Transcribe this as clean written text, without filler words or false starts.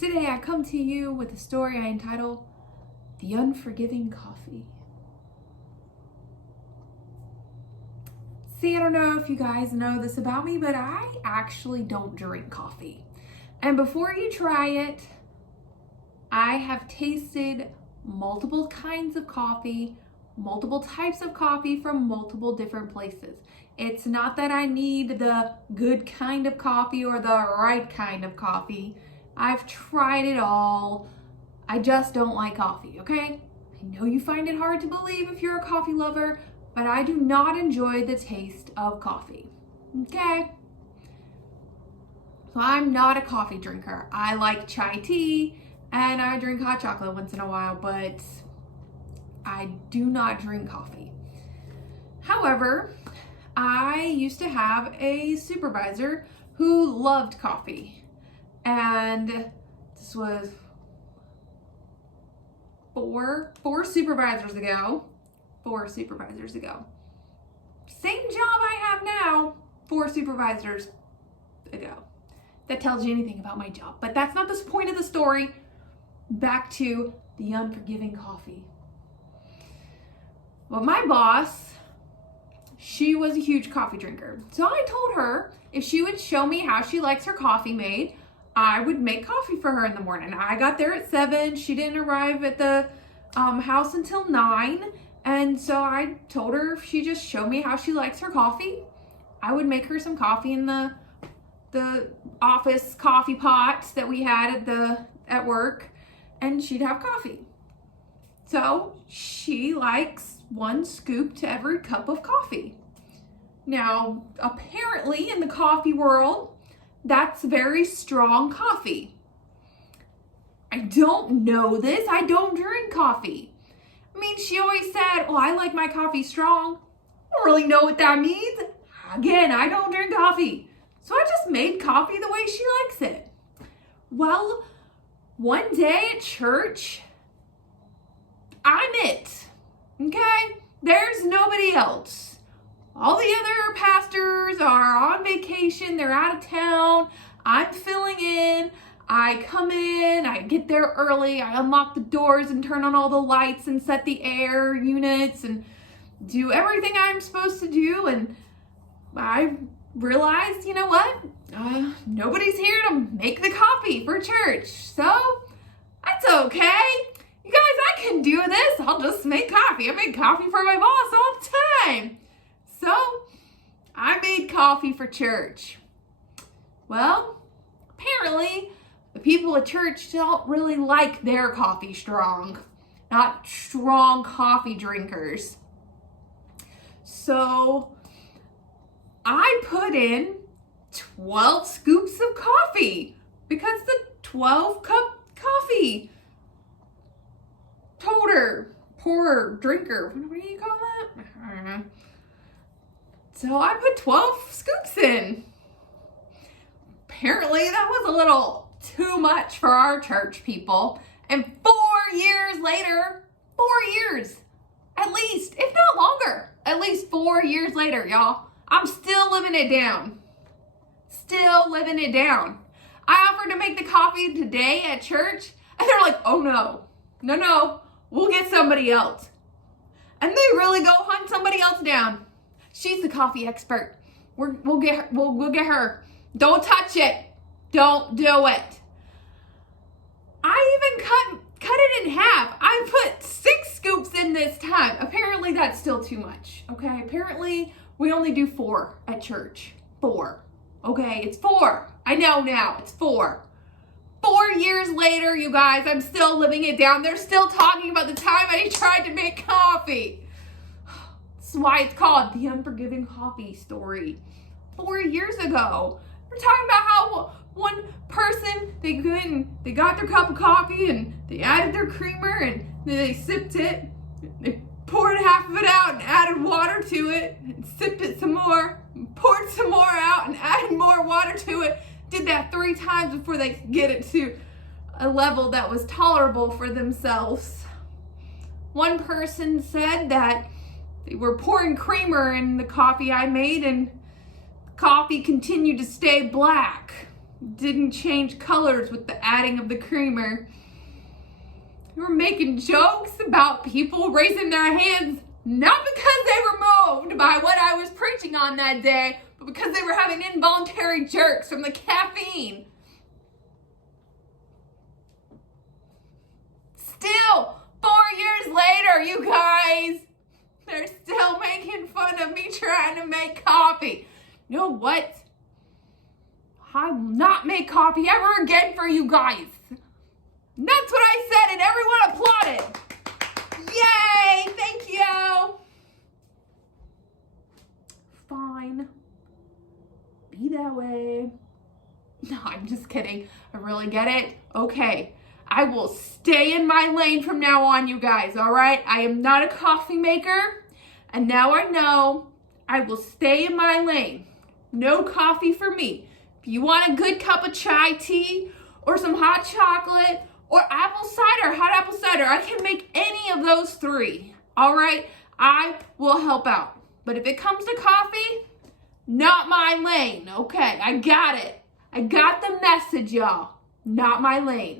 Today I come to you with a story I entitle The Unforgiving Coffee. See, I don't know if you guys know this about me, but I actually don't drink coffee. And before you try it, I have tasted multiple kinds of coffee, multiple types of coffee from multiple different places. It's not that I need the good kind of coffee or the right kind of coffee. I've tried it all. I just don't like coffee, okay? I know you find it hard to believe if you're a coffee lover, but I do not enjoy the taste of coffee, okay? So I'm not a coffee drinker. I like chai tea and I drink hot chocolate once in a while, but I do not drink coffee. However, I used to have a supervisor who loved coffee. And this was four supervisors ago. Same job I have now, 4 supervisors ago. That tells you anything about my job. But that's not the point of the story. Back to the unforgiving coffee. Well, my boss, she was a huge coffee drinker. So I told her if she would show me how she likes her coffee made, I would make coffee for her in the morning. I got there at 7. She didn't arrive at the house until 9. And so I told her if she just showed me how she likes her coffee, I would make her some coffee in the office coffee pot that we had at work, and she'd have coffee. So she likes 1 scoop to every cup of coffee. Now, apparently in the coffee world, that's very strong coffee. I don't know this. I don't drink coffee. I mean, she always said, "Oh, I like my coffee strong." I don't really know what that means. Again, I don't drink coffee. So I just made coffee the way she likes it. Well, one day at church, I'm it. Okay? There's nobody else. All the other pastors are on vacation. They're out of town. I'm filling in. I come in. I get there early. I unlock the doors and turn on all the lights and set the air units and do everything I'm supposed to do. And I realized, you know what? Nobody's here to make the coffee for church. So that's okay. You guys, I can do this. I'll just make coffee. I make coffee for my boss all the time. So I made coffee for church. Well, apparently the people at church don't really like their coffee strong. Not strong coffee drinkers. So I put in 12 scoops of coffee because the 12-cup coffee pourer, drinker, what do you call that? I don't know. So I put 12 scoops in. Apparently that was a little too much for our church people. And 4 years later, 4 years, at least, if not longer, at least 4 years later, y'all, I'm still living it down. I offered to make the coffee today at church, and they're like, "Oh no, we'll get somebody else." And they really go hunt somebody else down. She's the coffee expert. We'll get her. Don't touch it. Don't do it. I even cut it in half. I put 6 scoops in this time. Apparently that's still too much. Okay, apparently we only do 4 at church. 4. Okay, it's 4. I know now, it's 4. 4 years later, you guys, I'm still living it down. They're still talking about the time I tried to make coffee. That's why it's called the Unforgiving Coffee story. 4 years ago, they're talking about how one person, they got their cup of coffee and they added their creamer and they sipped it. They poured half of it out and added water to it and sipped it some more, and poured some more out and added more water to it. Did that 3 times before they could get it to a level that was tolerable for themselves. One person said that they were pouring creamer in the coffee I made and the coffee continued to stay black. Didn't change colors with the adding of the creamer. You were making jokes about people raising their hands, not because they were moved by what I was preaching on that day, but because they were having involuntary jerks from the caffeine. Still, 4 years later, you guys, they're still making fun of me trying to make coffee. You know what? I will not make coffee ever again for you guys. And that's what I said, and everyone applauded. Yay! Thank you. Fine. Be that way. No, I'm just kidding. I really get it. Okay. I will stay in my lane from now on, you guys, all right? I am not a coffee maker, and now I know I will stay in my lane. No coffee for me. If you want a good cup of chai tea or some hot chocolate or apple cider, hot apple cider, I can make any of those three, all right? I will help out. But if it comes to coffee, not my lane, okay? I got it. I got the message, y'all. Not my lane.